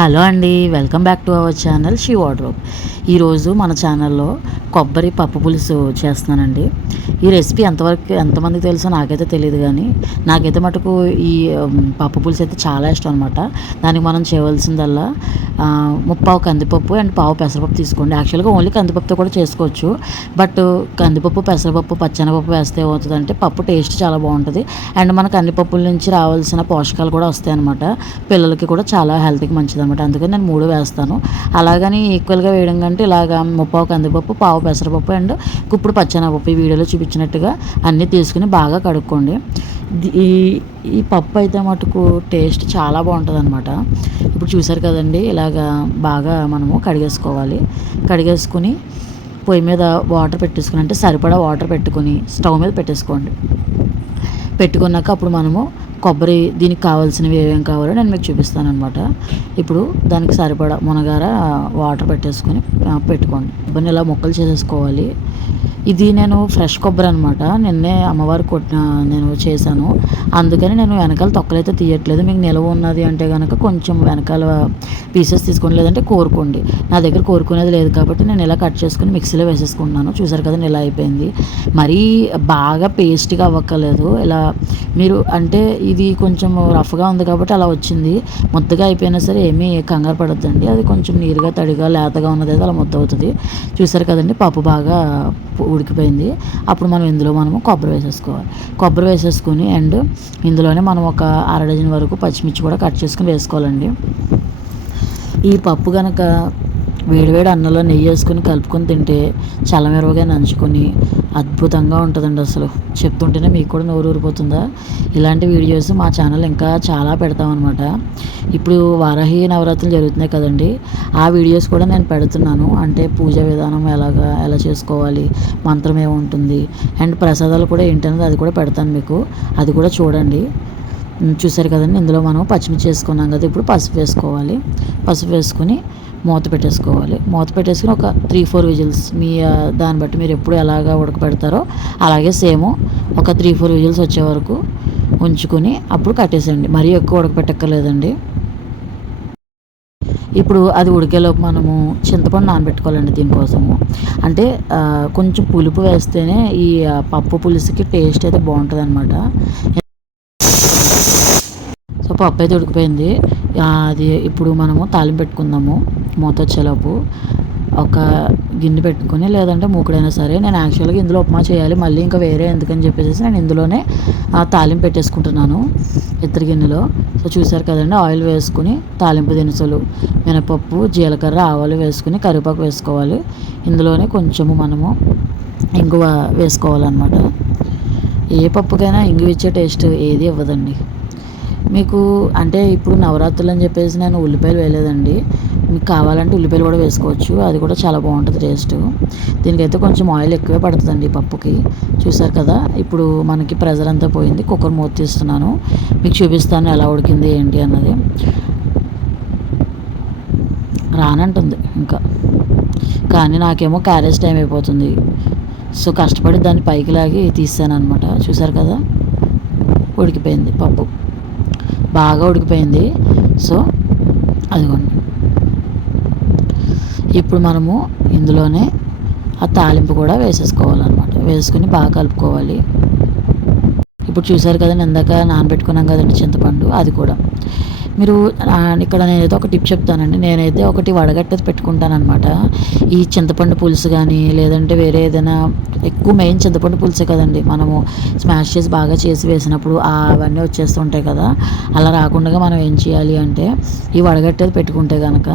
Hello అండి welcome back to our channel she wardrobe ఈరోజు మన ఛానల్లో కొబ్బరి పప్పు పులుసు చేస్తున్నానండి. ఈ రెసిపీ ఎంతవరకు ఎంతమందికి తెలుసో నాకైతే తెలియదు కానీ నాకైతే మటుకు ఈ పప్పు పులుసు అయితే చాలా ఇష్టం అనమాట దానికి మనం చేయవలసిందల్లా ముప్పావు కందిపప్పు అండ్ పావు పెసరపప్పు తీసుకోండి. యాక్చువల్గా ఓన్లీ కందిపప్పుతో కూడా చేసుకోవచ్చు. బట్ కందిపప్పు పెసరపప్పు పచ్చెనపప్పు వేస్తే ఏమవుతుందంటే పప్పు టేస్ట్ చాలా బాగుంటుంది. అండ్ మన కందిపప్పుల నుంచి రావాల్సిన పోషకాలు కూడా వస్తాయన్నమాట. పిల్లలకి కూడా చాలా హెల్త్కి మంచిది అనమాట అందుకని నేను మూడు వేస్తాను. అలాగని ఈక్వల్గా వేయడం కంటే ఇలాగా ముప్పావు కందిపప్పు పావు పెసరపప్పు అండ్ కుప్పుడు పచ్చనపప్పు ఈ వీడియోలో చూపించినట్టుగా అన్నీ తీసుకుని బాగా కడుక్కోండి. ఈ ఈ పప్పు అయితే మటుకు టేస్ట్ చాలా బాగుంటుంది అనమాట ఇప్పుడు చూసారు కదండి ఇలాగా బాగా మనము కడిగేసుకోవాలి. కడిగేసుకుని పొయ్యి మీద వాటర్ పెట్టేసుకుని అంటే సరిపడా వాటర్ పెట్టుకుని స్టవ్ మీద పెట్టేసుకోండి. పెట్టుకున్నాక అప్పుడు మనము కొబ్బరి దీనికి కావాల్సినవి ఏమేమి కావాలో నేను మీకు చూపిస్తాను అనమాట ఇప్పుడు దానికి సరిపడా మునగార వాటర్ పెట్టేసుకొని పెట్టుకోండి. కొబ్బరిని ఇలా ముక్కలు చేసేసుకోవాలి. ఇది నేను ఫ్రెష్ కొబ్బరి అనమాట నిన్నే అమ్మవారు కొట్టిన నేను చేశాను. అందుకని నేను వెనకాల తొక్కలైతే తీయట్లేదు. మీకు నిలవ ఉన్నది అంటే కనుక కొంచెం వెనకాల పీసెస్ తీసుకోండి లేదంటే కోరుకోండి. నా దగ్గర కోరుకునేది లేదు కాబట్టి నేను ఇలా కట్ చేసుకుని మిక్సీలో వేసేసుకుంటున్నాను. చూసారు కదా ఇలా అయిపోయింది. మరీ బాగా పేస్ట్గా అవ్వక్కర్లేదు. ఇలా మీరు అంటే ఇది కొంచెం రఫ్గా ఉంది కాబట్టి అలా వచ్చింది. ముద్దగా అయిపోయినా సరే ఏమీ కంగారు పడద్దండి. అది కొంచెం నీరుగా తడిగా లేతగా ఉన్నది అయితే అలా ముద్ద అవుతుంది. చూసారు కదండి పప్పు బాగా ఉడికిపోయింది. అప్పుడు మనం ఇందులో మనము కొబ్బరి వేసేసుకోవాలి. కొబ్బరి వేసేసుకుని అండ్ ఇందులోనే మనం ఒక అర డజన్ వరకు పచ్చిమిర్చి కూడా కట్ చేసుకుని వేసుకోవాలండి. ఈ పప్పు కనుక వేడివేడి అన్నంలో నెయ్యి వేసుకొని కలుపుకొని తింటే చల్లమెరవగా నంచుకొని అద్భుతంగా ఉంటుందండి అసలు. చెప్తుంటేనే మీకు కూడా నోరు ఊరిపోతుందా? ఇలాంటి వీడియోస్ మా ఛానల్ ఇంకా చాలా పెడతామన్నమాట. ఇప్పుడు వారాహి నవరాత్రులు జరుగుతున్నాయి కదండి. ఆ వీడియోస్ కూడా నేను పెడుతున్నాను. అంటే పూజ విధానం ఎలాగా ఎలా చేసుకోవాలి మంత్రం ఏముంటుంది అండ్ ప్రసాదాలు కూడా ఏంటనేది అది కూడా పెడతాను మీకు. అది కూడా చూడండి. చూసారు కదండి? ఇందులో మనం పచ్చిమిర్చి వేసుకున్నాం కదా ఇప్పుడు పసుపు వేసుకోవాలి. పసుపు వేసుకుని మూత పెట్టేసుకోవాలి. మూత పెట్టేసుకుని ఒక త్రీ ఫోర్ విజిల్స్ మీ దాన్ని బట్టి మీరు ఎప్పుడు ఎలాగా ఉడకపెడతారో అలాగే సేమ్ ఒక త్రీ ఫోర్ విజిల్స్ వచ్చే వరకు ఉంచుకుని అప్పుడు కట్టేసేయండి. మరీ ఎక్కువ ఉడకపెట్టక్కర్లేదండి ఇప్పుడు అది ఉడికేలోపు మనము చింతపండు నానబెట్టుకోవాలండి దీనికోసము. అంటే కొంచెం పులుపు వేస్తేనే ఈ పప్పు పులుసుకి టేస్ట్ అయితే బాగుంటుంది అనమాట సో పప్పు అయితే ఉడికిపోయింది. అది ఇప్పుడు మనము తాలింపు పెట్టుకుందాము మూత వచ్చేలోపు. ఒక గిన్నె పెట్టుకుని లేదంటే మూకుడైనా సరే నేను యాక్చువల్గా ఇందులో ఉప్మా చేయాలి మళ్ళీ ఇంకా వేరే ఎందుకని చెప్పేసి నేను ఇందులోనే ఆ, తాలింపు పెట్టేసుకుంటున్నాను ఇత్తడి గిన్నెలో. సో చూసారు కదండి ఆయిల్ వేసుకుని తాలింపు దినుసులు మినపప్పు జీలకర్ర ఆవాలు వేసుకుని కరివేపాకు వేసుకోవాలి. ఇందులోనే కొంచెము మనము ఇంగువ వేసుకోవాలన్నమాట. ఏ పప్పుకైనా ఇంగువ ఇచ్చే టేస్ట్ ఏది ఇవ్వదండి. మీకు అంటే ఇప్పుడు నవరాత్రులు అని చెప్పేసి నేను ఉల్లిపాయలు వేయలేదండి. మీకు కావాలంటే ఉల్లిపాయలు కూడా వేసుకోవచ్చు. అది కూడా చాలా బాగుంటుంది టేస్ట్. దీనికైతే కొంచెం ఆయిల్ ఎక్కువే పడుతుందండి పప్పుకి. చూసారు కదా? ఇప్పుడు మనకి ప్రెజర్ అంతా పోయింది. కుక్కర్ మూత తీస్తున్నాను. మీకు చూపిస్తాను ఎలా ఉడికింది ఏంటి అన్నది. రానంటుంది ఇంకా. కానీ నాకేమో క్యారేజ్ టైం అయిపోతుంది. సో కష్టపడి దాన్ని పైకి లాగి తీసాను అనమాట చూసారు కదా? ఉడికిపోయింది పప్పు. బాగా ఉడికిపోయింది. సో అదిగోండి. ఇప్పుడు మనము ఇందులోనే ఆ తాలింపు కూడా వేసేసుకోవాలన్నమాట. వేసుకుని బాగా కలుపుకోవాలి. ఇప్పుడు చూసారు కదండి ఇందాక నానబెట్టుకున్నాం కదండి చింతపండు అది కూడా. మీరు ఆ, ఇక్కడ నేనైతే ఒక టిప్ చెప్తానండి. నేనైతే ఒకటి వడగట్టేది పెట్టుకుంటానమాట ఈ చింతపండు పులుసు కానీ లేదంటే వేరే ఏదైనా ఎక్కువ మెయిన్ చింతపండు పులుసే కదండి. మనము స్మాష్ చేసి బాగా చేసి వేసినప్పుడు అవన్నీ వచ్చేస్తుంటాయి కదా. అలా రాకుండా మనం ఏం చేయాలి అంటే ఈ వడగట్టేది పెట్టుకుంటే కనుక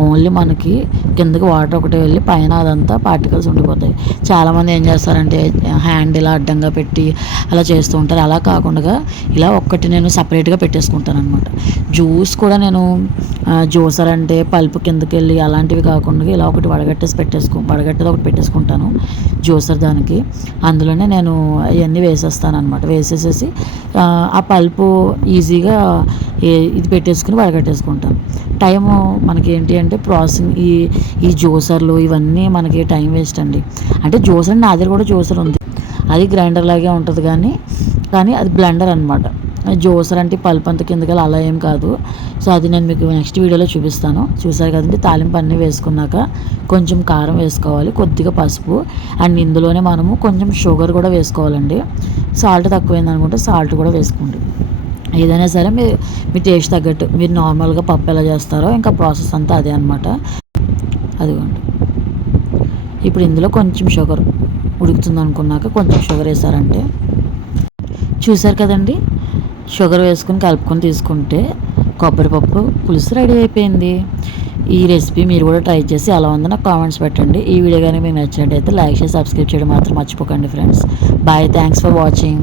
ఓన్లీ మనకి కిందకి వాటర్ ఒకటే వెళ్ళి పైన అదంతా పార్టికల్స్ ఉండిపోతాయి. చాలామంది ఏం చేస్తారంటే హ్యాండ్ ఇలా అడ్డంగా పెట్టి అలా చేస్తూ ఉంటారు. అలా కాకుండా ఇలా ఒక్కటి నేను సపరేట్గా పెట్టేసుకుంటాను అనమాట జ్యూస్ కూడా నేను జ్యూసర్ అంటే పల్పు కిందకి వెళ్ళి అలాంటివి కాకుండా ఇలా ఒకటి వడగట్టేసి పెట్టేసుకో వడగట్టేది ఒకటి పెట్టేసుకుంటాను జ్యూసర్ దానికి. అందులోనే నేను అవన్నీ వేసేస్తాను అనమాట వేసేసేసి ఆ, పల్పు ఈజీగా ఇది పెట్టేసుకుని వడగట్టేసుకుంటాను. టైము మనకి ఏంటి అంటే ప్రాసెసింగ్ ఈ ఈ జ్యూసర్లు ఇవన్నీ మనకి టైం వేస్ట్ అండి. అంటే జ్యూసర్ నా దగ్గర కూడా జ్యూసర్ ఉంది. అది గ్రైండర్ లాగే ఉంటుంది కానీ కానీ అది బ్లెండర్ అనమాట జ్యూసర్ అంటే పల్పు అంత కిందకి అలా ఏం కాదు. సో అది నేను మీకు నెక్స్ట్ వీడియోలో చూపిస్తాను. చూసారు కదండి తాలింపు అన్నీ వేసుకున్నాక కొంచెం కారం వేసుకోవాలి కొద్దిగా పసుపు అండ్ ఇందులోనే మనము కొంచెం షుగర్ కూడా వేసుకోవాలండి. సాల్ట్ తక్కువైంది అనుకుంటే సాల్ట్ కూడా వేసుకోండి. ఏదైనా సరే మీ మీ టేస్ట్ తగ్గట్టు మీరు నార్మల్గా పప్పు ఎలా చేస్తారో ఇంకా ప్రాసెస్ అంతా అదే అనమాట అదిగోండి. ఇప్పుడు ఇందులో కొంచెం షుగర్ ఉడుకుతుంది అనుకున్నాక కొంచెం షుగర్ వేసారంటే. చూసారు కదండి షుగర్ వేసుకుని కలుపుకొని తీసుకుంటే కొబ్బరిపప్పు పులుసు రెడీ అయిపోయింది. ఈ రెసిపీ మీరు కూడా ట్రై చేసి ఎలా ఉందో నాకు కామెంట్స్ పెట్టండి. ఈ వీడియో కానీ మీకు నచ్చినట్టయితే లైక్ చేసి సబ్స్క్రైబ్ చేయడం మాత్రం మర్చిపోకండి friends. Bye thanks for watching